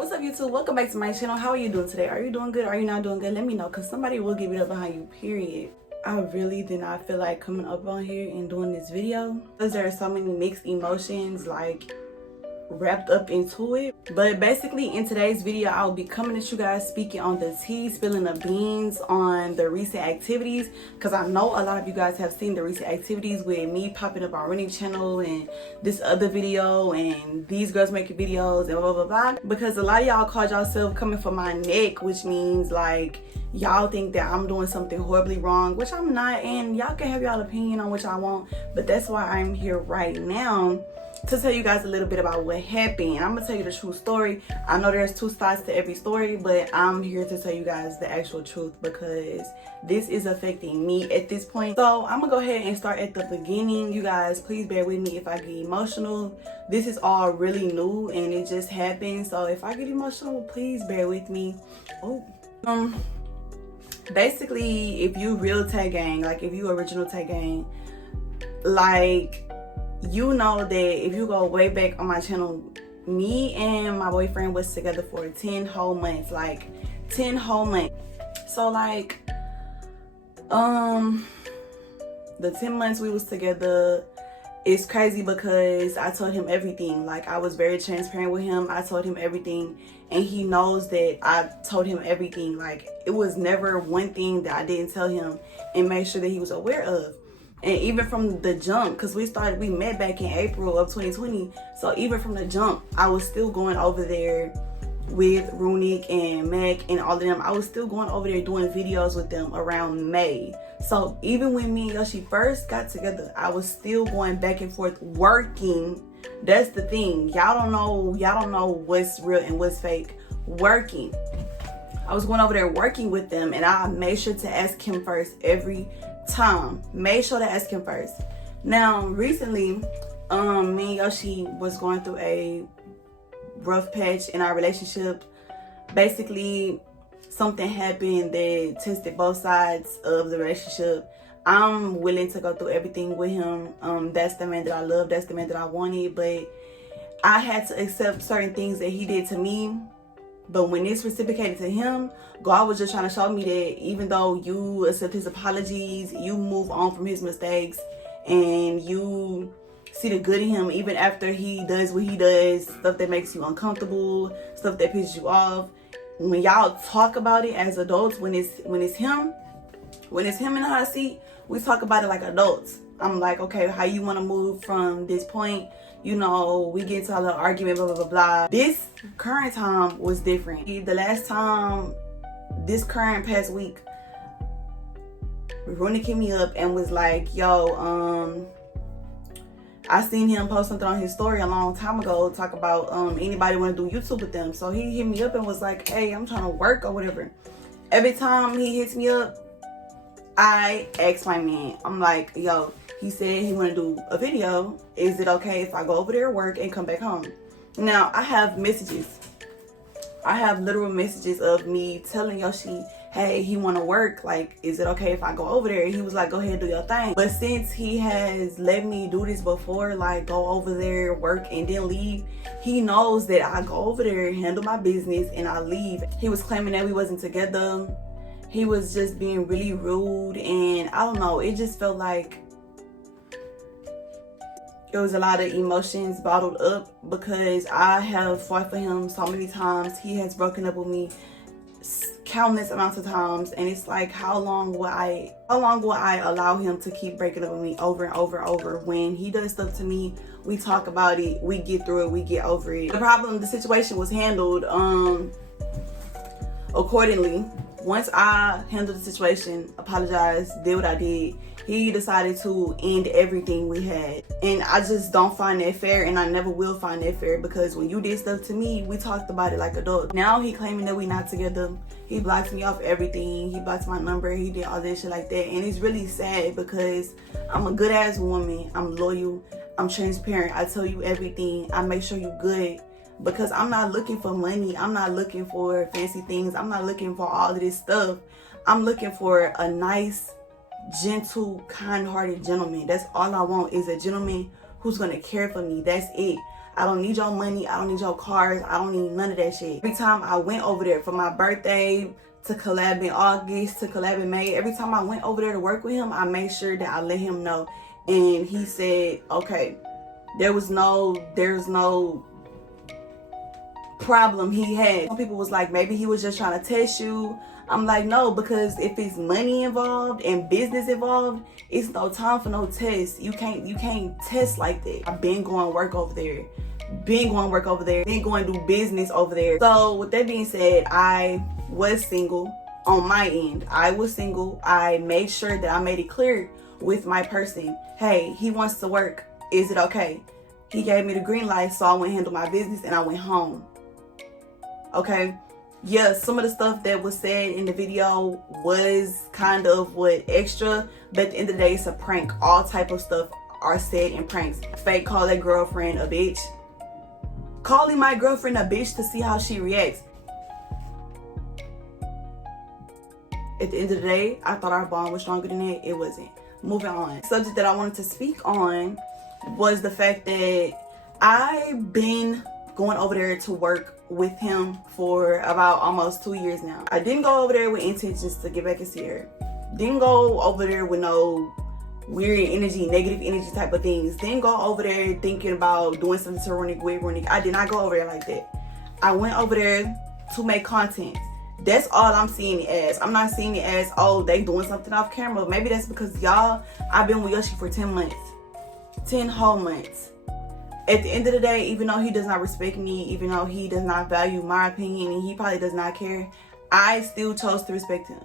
What's up, YouTube? Welcome back to my channel. How are you doing today? Are you doing good? Are you not doing good? Let me know, because somebody will give it up behind you, period. I really did not feel like coming up on here and doing this video because there are so many mixed emotions like wrapped up into it. But basically in today's video, I'll be coming at you guys speaking on the tea, spilling the beans on the recent activities, because I know a lot of you guys have seen the recent activities with me popping up on running channel and this other video and these girls making videos and blah blah blah, because a lot of y'all called yourself coming for my neck, which means like y'all think that I'm doing something horribly wrong, which I'm not, and y'all can have y'all opinion on what y'all want, but that's why I'm here right now to tell you guys a little bit about what happened. I'm gonna tell you the true story. I know there's two sides to every story, but I'm here to tell you guys the actual truth because this is affecting me at this point. So I'm gonna go ahead and start at the beginning. You guys, please bear with me if I get emotional. This is all really new and it just happened, so if I get emotional, please bear with me. Basically, if you real tag gang, like if you original tag gang, like, you know that if you go way back on my channel, me and my boyfriend was together for 10 whole months, like 10 whole months. So like the 10 months we was together, it's crazy because I told him everything. Like, I was very transparent with him. I told him everything and he knows that I told him everything. Like, it was never one thing that I didn't tell him and make sure that he was aware of. And even from the jump, because we met back in April of 2020. So even from the jump, I was still going over there with Runic and Mac and all of them. I was still going over there doing videos with them around May. So even when me and Yoshi first got together, I was still going back and forth working. That's the thing. Y'all don't know what's real and what's fake. Working. I was going over there working with them, and I made sure to ask him first every time. Made sure to ask him first. Now recently, me and Yoshi was going through a rough patch in our relationship. Basically, something happened that tested both sides of the relationship. I'm willing to go through everything with him. That's the man that I love. That's the man that I wanted. But I had to accept certain things that he did to me. But when it's reciprocated to him, God was just trying to show me that even though you accept his apologies, you move on from his mistakes, and you see the good in him even after he does what he does, stuff that makes you uncomfortable, stuff that pisses you off. When y'all talk about it as adults, when it's him in the hot seat, we talk about it like adults. I'm like, okay, how you want to move from this point? You know, we get into a little argument, blah, blah, blah, blah. This current time was different. The last time, this current past week, Runic hit me up and was like, yo, I seen him post something on his story a long time ago, talk about anybody want to do YouTube with them. So he hit me up and was like, hey, I'm trying to work or whatever. Every time he hits me up, I ask my man, I'm like, yo, he said he want to do a video. Is it okay if I go over there, work, and come back home? Now, I have messages. I have literal messages of me telling Yoshi, hey, he want to work. Like, is it okay if I go over there? He was like, go ahead, do your thing. But since he has let me do this before, like go over there, work, and then leave, he knows that I go over there, handle my business, and I leave. He was claiming that we wasn't together. He was just being really rude, and I don't know, it just felt like it was a lot of emotions bottled up because I have fought for him so many times. He has broken up with me countless amounts of times, and it's like, how long will I allow him to keep breaking up with me over and over and over? When he does stuff to me, we talk about it, we get through it, we get over it. The situation was handled accordingly. Once I handled the situation, apologized, did what I did, he decided to end everything we had. And I just don't find that fair, and I never will find that fair, because when you did stuff to me, we talked about it like adults. Now he claiming that we not together. He blocks me off everything. He blocks my number. He did all this shit like that. And it's really sad because I'm a good ass woman. I'm loyal. I'm transparent. I tell you everything. I make sure you good. Because I'm not looking for money. I'm not looking for fancy things. I'm not looking for all of this stuff. I'm looking for a nice, gentle, kind-hearted gentleman. That's all I want, is a gentleman who's going to care for me. That's it. I don't need your money. I don't need your cars. I don't need none of that shit. Every time I went over there for my birthday, to collab in August, to collab in May, every time I went over there to work with him, I made sure that I let him know. And he said, okay, there's no problem he had. Some people was like, maybe he was just trying to test you. I'm like, no, because if it's money involved and business involved, it's no time for no test. You can't test like that. I've been going to work over there. Been going to do business over there. So with that being said, I was single on my end. I was single. I made sure that I made it clear with my person, hey, he wants to work. Is it okay? He gave me the green light, so I went handle my business and I went home. Okay. Yeah, some of the stuff that was said in the video was kind of extra, but at the end of the day, it's a prank. All type of stuff are said in pranks. Fake call that girlfriend a bitch. Calling my girlfriend a bitch to see how she reacts. At the end of the day, I thought our bond was stronger than that. It wasn't. Moving on. The subject that I wanted to speak on was the fact that I've been going over there to work with him for about almost 2 years now. I didn't go over there with intentions to get back and see her. Didn't go over there with no weird energy, negative energy type of things. Didn't go over there thinking about doing something to Ronick. I did not go over there like that. I went over there to make content. That's all I'm seeing it as. I'm not seeing it as, oh, they doing something off camera. Maybe that's because y'all, I've been with Yoshi for 10 months. 10 whole months. At the end of the day, even though he does not respect me, even though he does not value my opinion, and he probably does not care, I still chose to respect him.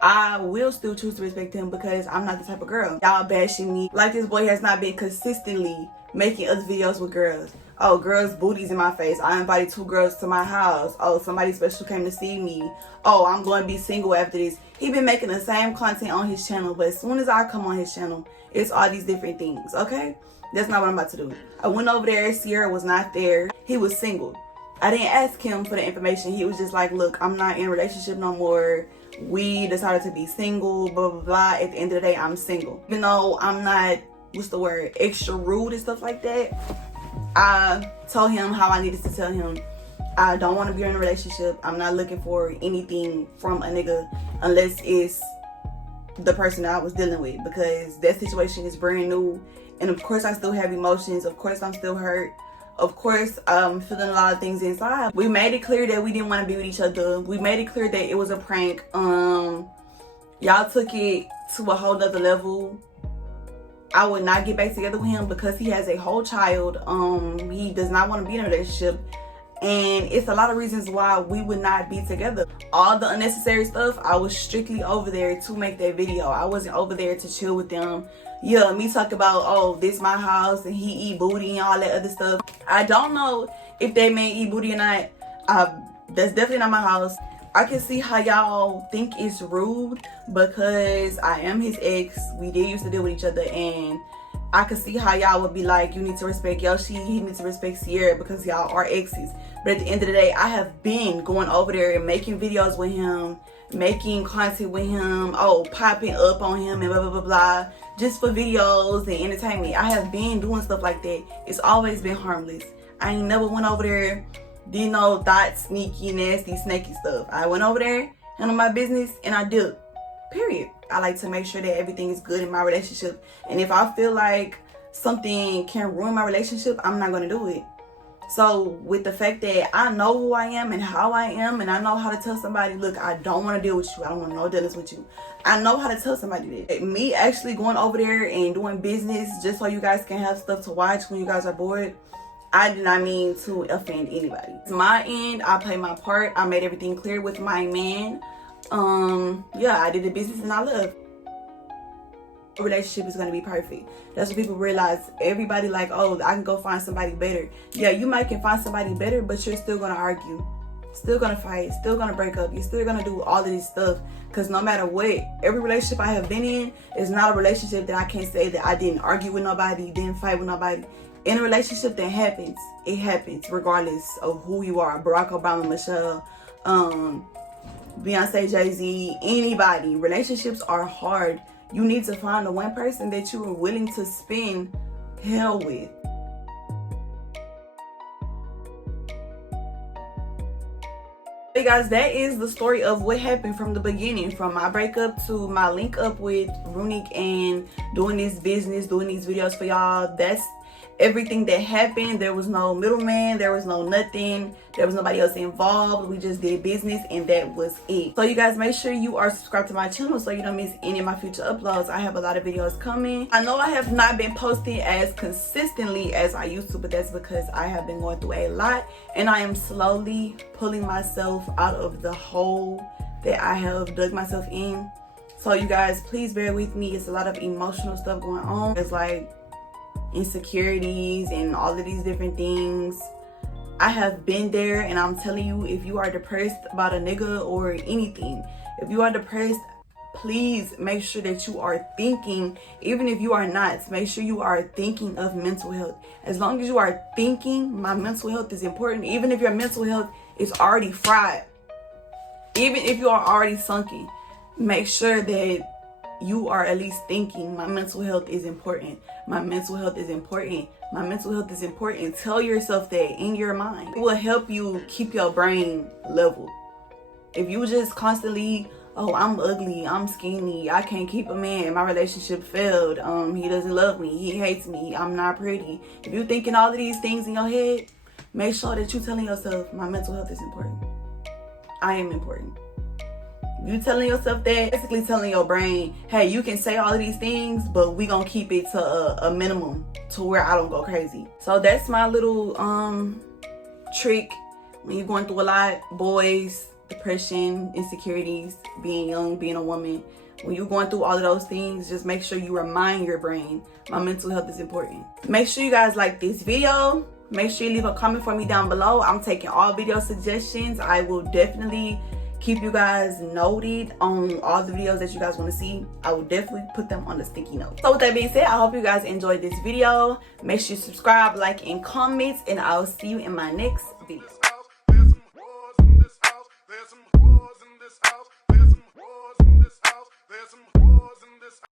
I will still choose to respect him because I'm not the type of girl. Y'all bashing me like this boy has not been consistently making other videos with girls. Oh, girls' booties in my face. I invited 2 girls to my house. Oh, somebody special came to see me. Oh, I'm going to be single after this. He been making the same content on his channel, but as soon as I come on his channel, it's all these different things, okay? That's not what I'm about to do. I went over there. Sierra was not there. He was single. I didn't ask him for the information. He was just like, look, I'm not in a relationship no more. We decided to be single, blah, blah, blah. At the end of the day, I'm single. Even though I'm not, extra rude and stuff like that, I told him how I needed to tell him. I don't want to be in a relationship. I'm not looking for anything from a nigga unless it's the person that I was dealing with, because that situation is brand new. And of course, I still have emotions. Of course, I'm still hurt. Of course, I'm feeling a lot of things inside. We made it clear that we didn't want to be with each other. We made it clear that it was a prank. Y'all took it to a whole nother level. I would not get back together with him because he has a whole child. He does not want to be in a relationship. And it's a lot of reasons why we would not be together. All the unnecessary stuff, I was strictly over there to make that video. I wasn't over there to chill with them. Yeah, me talk about, oh, this my house and he eat booty and all that other stuff. I don't know if they may eat booty or not. That's definitely not my house. I can see how y'all think it's rude because I am his ex. We did used to deal with each other, and I could see how y'all would be like, you need to respect Yoshi, he needs to respect Sierra because y'all are exes. But at the end of the day, I have been going over there and making videos with him, making content with him, popping up on him and blah, blah, blah, blah, just for videos and entertainment. I have been doing stuff like that. It's always been harmless. I ain't never went over there, did no thought, sneaky, nasty, snaky stuff. I went over there, handled my business, and I did. Period. I like to make sure that everything is good in my relationship. And if I feel like something can ruin my relationship, I'm not going to do it. So with the fact that I know who I am and how I am, and I know how to tell somebody, look, I don't want to deal with you. I don't want no dealings with you. I know how to tell somebody that. Me actually going over there and doing business just so you guys can have stuff to watch when you guys are bored, I did not mean to offend anybody. It's my end. I played my part. I made everything clear with my man. Yeah, I did the business and I left. A relationship is going to be perfect. That's what people realize. Everybody like, oh, I can go find somebody better. Yeah, you might can find somebody better, but you're still going to argue, still going to fight, still going to break up. You're still going to do all of this stuff, because no matter what, every relationship I have been in is not a relationship that I can't say that I didn't argue with nobody, didn't fight with nobody. In a relationship that happens, it happens regardless of who you are. Barack Obama, Michelle, Beyonce, Jay-Z, anybody. Relationships are hard. You need to find the one person that you are willing to spend hell with. Hey guys, that is the story of what happened from the beginning, from my breakup to my link up with Runic and doing this business, doing these videos for y'all. That's everything that happened. There was no middleman, there was no nothing, there was nobody else involved. We just did business and that was it. So you guys, make sure you are subscribed to my channel so you don't miss any of my future uploads. I have a lot of videos coming. I know I have not been posting as consistently as I used to, but that's because I have been going through a lot and I am slowly pulling myself out of the hole that I have dug myself in. So you guys, please bear with me. It's a lot of emotional stuff going on. It's like insecurities and all of these different things. I have been there, and I'm telling you, if you are depressed about a nigga or anything, if you are depressed, please make sure that you are thinking, even if you are not, make sure you are thinking of mental health. As long as you are thinking, my mental health is important. Even if your mental health is already fried, even if you are already sunken, make sure that you are at least thinking, my mental health is important. My mental health is important. My mental health is important. Tell yourself that in your mind. It will help you keep your brain level. If you just constantly, oh, I'm ugly, I'm skinny, I can't keep a man, my relationship failed, he doesn't love me, he hates me, I'm not pretty. If you're thinking all of these things in your head, make sure that you're telling yourself, my mental health is important. I am important. You telling yourself that, basically telling your brain, hey, you can say all of these things, but we gonna keep it to a minimum to where I don't go crazy. So that's my little trick when you're going through a lot. Boys, depression, insecurities, being young, being a woman. When you're going through all of those things, just make sure you remind your brain, my mental health is important. Make sure you guys like this video. Make sure you leave a comment for me down below. I'm taking all video suggestions. I will definitely keep you guys noted on all the videos that you guys want to see. I will definitely put them on the sticky note. So with that being said, I hope you guys enjoyed this video. Make sure you subscribe, like, and comment, and I'll see you in my next video. There's some